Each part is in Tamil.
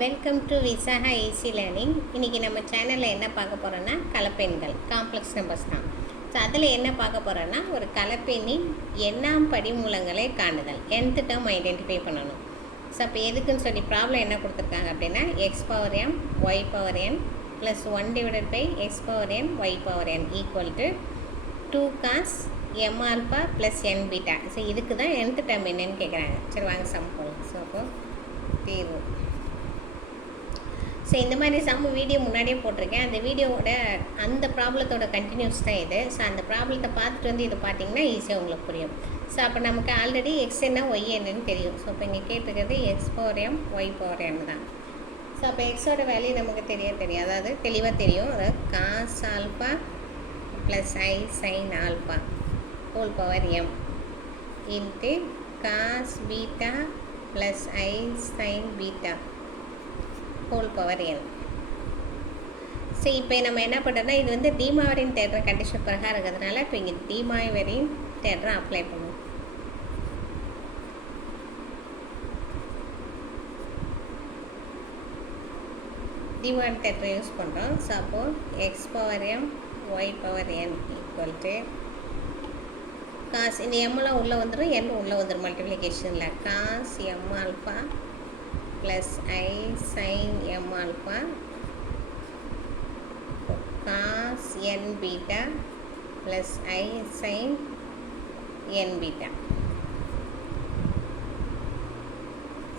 Welcome to Visakha easy learning. இன்றைக்கி நம்ம சேனலில் என்ன பார்க்க போகிறோன்னா கலப்பெண்கள் காம்ப்ளெக்ஸ் நம்பர்ஸ் தான். ஸோ அதில் என்ன பார்க்க போகிறோன்னா ஒரு கலப்பெண்ணின் எண்ணாம் படிமூலங்களை காணுதல், nth டேர்ம் ஐடென்டிஃபை பண்ணணும். ஸோ அப்போ எதுக்குன்னு சொல்லி ப்ராப்ளம் என்ன கொடுத்துருக்காங்க அப்படின்னா X power M Y power N plus 1 divided by X power N Y power N equal to 2 cos M alpha plus N beta. So இதுக்கு தான் nth டேர்ம் என்னன்னு கேட்குறாங்க. சரி வாங்க சம் போகலாம். ஸோ அப்போ தீர்வு. ஸோ இந்த மாதிரி சம் வீடியோ முன்னாடியே போட்டிருக்கேன். அந்த வீடியோவோட அந்த ப்ராப்ளத்தோட கண்டினியூஸ் தான் இது. ஸோ அந்த ப்ராப்ளத்தை பார்த்துட்டு வந்து இது பார்த்தீங்கன்னா ஈஸியாக உங்களுக்கு புரியும். ஸோ அப்போ நமக்கு ஆல்ரெடி எக்ஸ் என்ன ஒய் என்னன்னு தெரியும். ஸோ இப்போ இங்கே கேட்டிருக்கிறது X power M Y power M தான். ஸோ அப்போ எக்ஸோட வேல்யூ நமக்கு தெரியும், அதாவது தெளிவாக தெரியும். அதாவது cos alpha plus I sine alpha whole power M into cos beta plus I sine beta whole power N. So இப்போ நம்ம என்ன பண்ணுறோம்னா இது வந்து டீமாவரின் தேடுற கண்டிஷன் பிரகாரம் இருக்கிறதுனால இப்போ இங்கே டீமாவரின் தேடுற அப்ளை பண்ணுவோம். டீமாவரின் தேடுற யூஸ் பண்ணுறோம். ஸோ அப்போது X power M Y power N equal to cos இந்த எம்மெல்லாம் உள்ளே வந்துடும், என் உள்ளே வந்துடும் மல்டிப்ளிகேஷனில். Cos M alpha plus I sin m alpha cos n beta plus I sin n beta.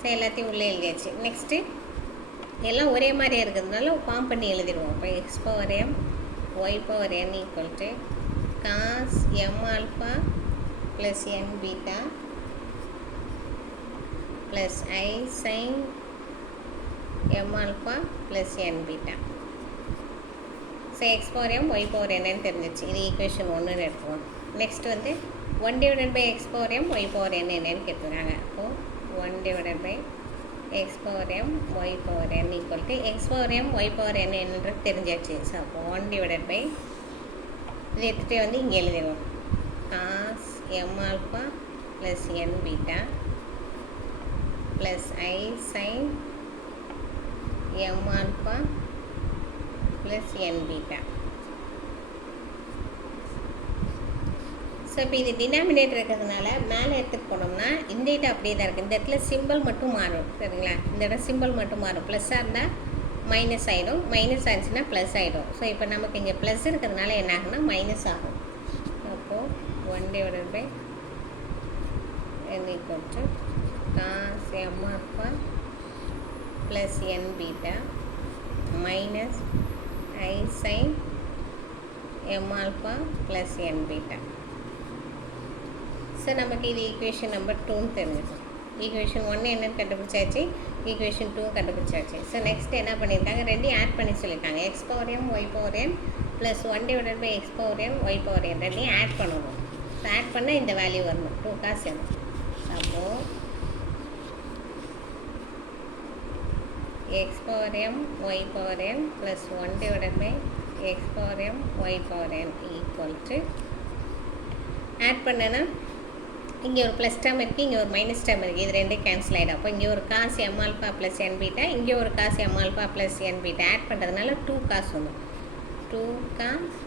So எல்லாத்தையும் உள்ளே எழுதியாச்சு. நெக்ஸ்ட்டு எல்லாம் ஒரே மாதிரியே இருக்கிறதுனால ஃபார்ம் பண்ணி எழுதிடுவோம். இப்போ X power M Y power N equal to cos M alpha plus N beta plus I sin m alpha plus n beta. So X power M Y power என்னன்னு தெரிஞ்சிச்சு. இது ஈக்குவேஷன் 1ன்னு எடுத்துவோம். நெக்ஸ்ட் வந்து 1 divided by X power M Y power N என்னன்னு கேட்டுருக்காங்க. அப்போது 1 divided by X power M Y power N equal to X power M Y power N என்னன்றது தெரிஞ்சாச்சு. ஸோ அப்போ 1 டிவைடட் பை இது எடுத்துகிட்டே வந்து இங்கே எழுதிடுவோம். Cos M alpha plus N beta plus I sin m alpha plus n beta. So இப்போ இது டினாமினேட்டர் இருக்கிறதுனால மேலே எடுத்துகிட்டு போனோம்னா இந்த இடம் அப்படியே தான் இருக்குது. இந்த இடத்துல சிம்பிள் மட்டும் மாறும், சரிங்களா? இந்த இடம் சிம்பிள் மட்டும் மாறும். ப்ளஸ்ஸாக இருந்தால் மைனஸ் ஆகிடும், மைனஸ் ஆச்சுன்னா ப்ளஸ் ஆகிடும். ஸோ இப்போ நமக்கு இங்கே ப்ளஸ் இருக்கிறதுனால என்ன ஆகுனா மைனஸ் ஆகும். அப்போது 1 divided by n equal to cos m alpha plus n beta minus I sin m alpha plus n beta. So நமக்கு இது ஈக்குவேஷன் நம்பர் 2ன்னு தெரிஞ்சிடும். ஈக்குவேஷன் 1 என்னன்னு கண்டுபிடிச்சாச்சு, ஈக்குவேஷன் 2 கண்டுபிடிச்சாச்சு. ஸோ நெக்ஸ்ட் என்ன பண்ணியிருக்காங்க, ரெண்டையும் ஆட் பண்ணி சொல்லியிருக்காங்க. X power M Y power N plus 1 divided by X power M Y power N ரெண்டையும் ஆட் பண்ணணும். ஸோ ஆட் பண்ணால் இந்த வேல்யூ வரணும், 2 காஸ் எம். அப்போது x power m y power n plus 1 divided by x power m y power n equal to add பண்ணனா இங்கே ஒரு ப்ளஸ் டேர்ம் இருக்குது, இங்கே ஒரு மைனஸ் டேர்ம் இருக்குது. இது ரெண்டும் கேன்சல் ஆகிடும். அப்போ இங்கே ஒரு cos M alpha plus N beta, இங்கே ஒரு cos M alpha plus N beta add பண்ணுறதுனால 2 காஸ் வரும். 2 cos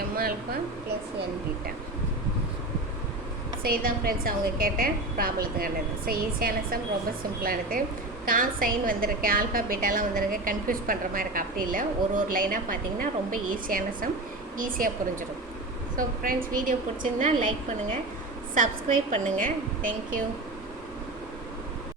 M alpha plus N beta. So இதுதான் ஃப்ரெண்ட்ஸ் அவங்க கேட்ட ப்ராப்ளத்துக்கானது. ஸோ ஈஸியான சம், ரொம்ப சிம்பிளானது. காஸ் சைன் வந்திருக்கு, ஆல்ஃபா பீட்டாலாம் வந்திருக்கு, கன்ஃபியூஸ் பண்ணுற மாதிரி இருக்குது. அப்படி இல்லை, ஒரு லைனாக பார்த்தீங்கன்னா ரொம்ப ஈஸியான சம், ஈஸியாக புரிஞ்சிடும். ஸோ ஃப்ரெண்ட்ஸ் வீடியோ பிடிச்சிருந்தா லைக் பண்ணுங்கள், சப்ஸ்கிரைப் பண்ணுங்கள். தேங்க்யூ.